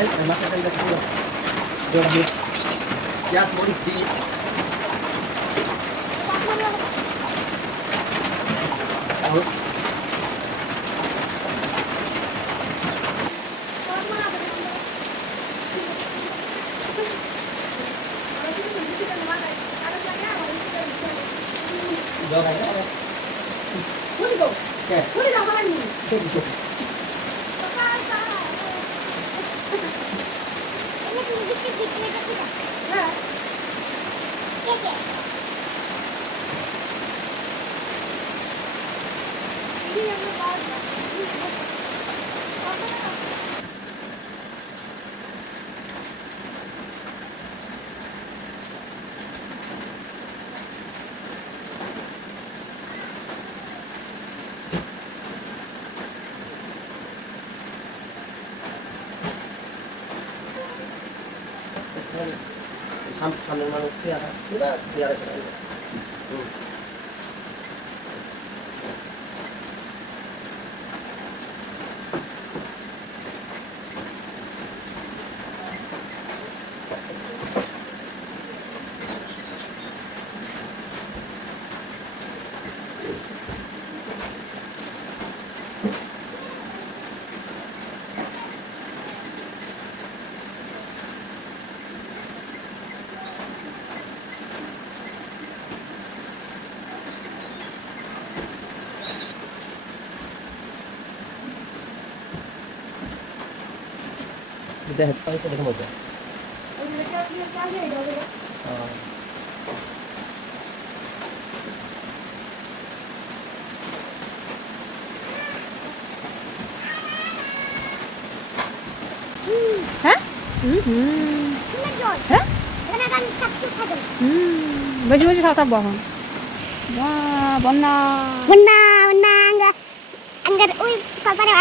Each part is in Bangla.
Meanwhile, must attend the school. Your gift. Yes, what is the... House. Jauh kan? Boleh? Boleh tak makan? Boleh. সাম- সামনের মানুষ চেয়ারা চেয়ারা দেখে পাইছে দেখে মজা। হ্যাঁ? হুম হ্যাঁ? বেশি বেশি সাঁতার বহন বা বন্যা Bunda, bunda, anggar, anggar, uy, kau pada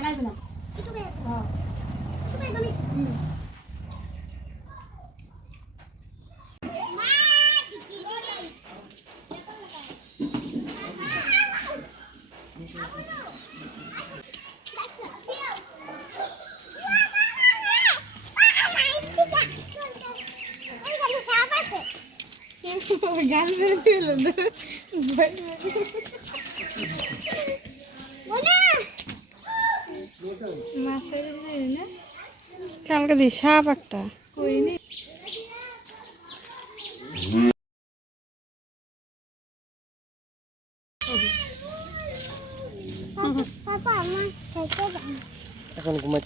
নাইবে না হ্যাঁ গান বের দিল মাছের না? কালকে দি সাপ একটা। কইনি। এখন ঘুমাই।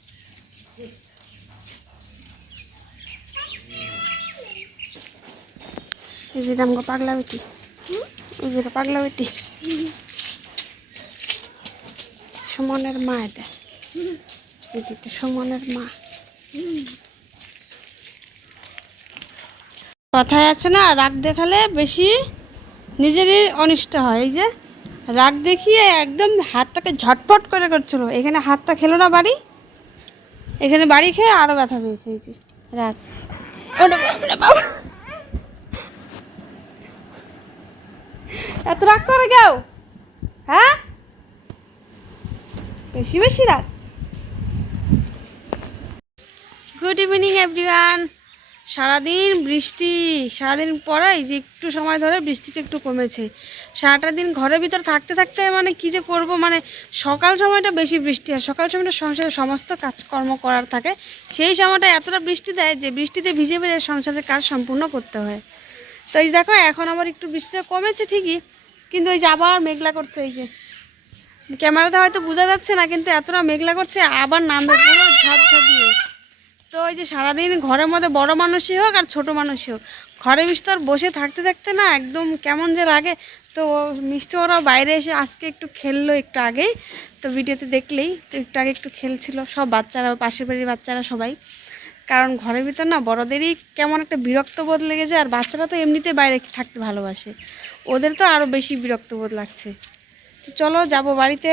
এই যে আমগো পাগলা বেটি এই যে পাগলা বেটি সুমনের মা এটা। কথায় আছে না, রাগ দেখালে বেশি নিজেরই অনিষ্ট হয়। এই যে রাগ দেখিয়ে একদম হাতটাকে ঝটপট করে করছিল। এখানে হাতটা খেলো না বাড়ি, এখানে বাড়ি খেয়ে আরও ব্যথা পেয়েছে, এই যে রাগ। এত রাগ করে কেউ? হ্যাঁ? বেশি বেশি রাগ। গুড ইভিনিং এভরিওয়ান সারাদিন বৃষ্টি, সারাদিন পরে এই যে একটু সময় ধরে বৃষ্টিটা একটু কমেছে। সারাটা দিন ঘরের ভিতর থাকতে থাকতে মানে কি যে করব মানে সকাল সময়টা বেশি বৃষ্টি হয় সকাল সময়টা সংসারের সমস্ত কাজকর্ম করার থাকে। সেই সময়টা এতটা বৃষ্টি দেয় যে বৃষ্টিতে ভিজে ভিজে সংসারের কাজ সম্পূর্ণ করতে হয়। তো এই দেখো, এখন আবার একটু বৃষ্টিটা কমেছে ঠিকই, কিন্তু ওই যে আবার মেঘলা করছে এই যে। ক্যামেরাতে হয়তো বোঝা যাচ্ছে না, কিন্তু এতটা মেঘলা করছে, আবার নামবে পুরো ঝাঁপ ঝাঁপিয়ে তো ওই যে সারাদিন ঘরের মধ্যে বড় মানুষই হোক আর ছোট মানুষই হোক ঘরে বিস্তর বসে থাকতে থাকতে না একদম কেমন যে লাগে। তো মিষ্টি ওরা বাইরে এসে আজকে একটু খেললো একটু আগেই, তো ভিডিওতে দেখলেই তো একটু আগে একটু খেলছিল, সব বাচ্চারা, পাশের বাড়ির বাচ্চারা সবাই। কারণ ঘরের ভিতর না বড়দেরই কেমন একটা বিরক্ত বোধ লেগেছে, আর বাচ্চারা তো এমনিতে বাইরে থাকতে ভালোবাসে। ওদের তো আরও বেশি বিরক্ত বোধ লাগছে। চলো যাব বাড়িতে,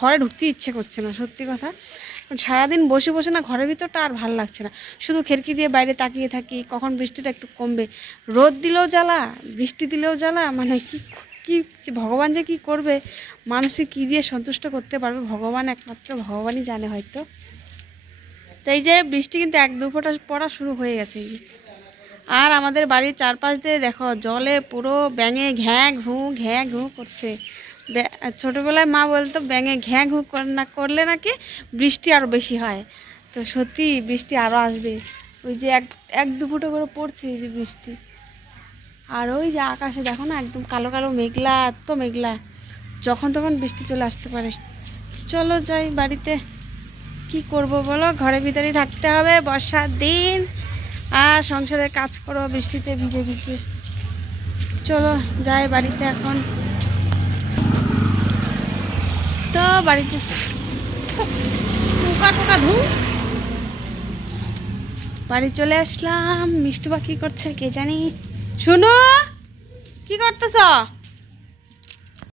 ঘরে ঢুকতে ইচ্ছে করছে না, সত্যি কথা। সারাদিন বসে বসে না ঘরের ভিতরটা আর ভালো লাগছে না। শুধু খিড়কি দিয়ে বাইরে তাকিয়ে থাকি, কখন বৃষ্টিটা একটু কমবে। রোদ দিলেও জ্বালা, বৃষ্টি দিলেও জ্বালা মানে কি কি ভগবান যে কি করবে, মানুষকে কি দিয়ে সন্তুষ্ট করতে পারবে, ভগবান একমাত্র ভগবানই জানে হয়তো। তো এই যে বৃষ্টি কিন্তু এক দু ফোঁটা পড়া শুরু হয়ে গেছে। আর আমাদের বাড়ির চারপাশ দিয়ে দেখো, জলে পুরো ব্যাঙে ঘ্যাঁ ঘু ঘ্যাঁ ঘু করছে। ছোটবেলায় মা বলতো, ব্যাঙে ঘ্যাঁ ঘু কর- না করলে নাকি বৃষ্টি আরও বেশি হয়। তো সত্যি বৃষ্টি আরও আসবে। ওই যে এক এক দু ফুটো করে পড়ছে এই যে বৃষ্টি। আর ওই যে আকাশে দেখো না, একদম কালো কালো মেঘলা, এত মেঘলা। যখন তখন বৃষ্টি চলে আসতে পারে। চলো যাই বাড়িতে। কি করব বলো? ঘরের ভিতরেই থাকতে হবে। বর্ষার দিন। আর সংসারের কাজ করো, বৃষ্টিতে ভিজে ভিজে। চলো যাই বাড়িতে এখন। তো বাড়িতে টোকা টোকা ধু বাড়ি চলে আসলাম। মিষ্টি কি করছে কে জানি। শুনো, কি করতেছ?